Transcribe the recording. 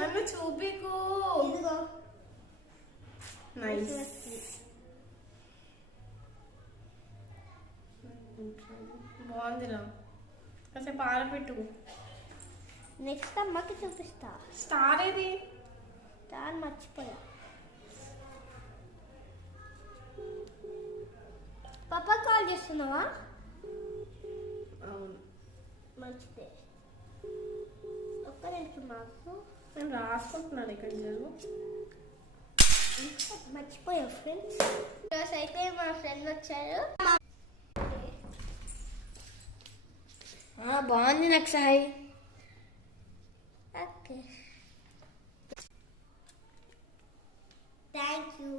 నన్ను చూపికు. నైస్. బాగుందిరా. కాసేపు ఆరబెట్టు. నెక్స్ట్ అమ్మకి చూపిస్తా. స్టార్ ఏది? స్టార్ మర్చిపోయా. పాపా కాల్ చేస్తున్నావా? అవును. మంచిదే. ఒక్క నిమిషం మాకు. నేను రాసుకుంటున్నాను ఇక్కడ జరుగు. మర్చిపోయా ఫ్రెండ్స్. ఈరోజు అయితే మా ఫ్రెండ్ వచ్చారు. బాగుంది నాకు సాయి. Okay, thank you.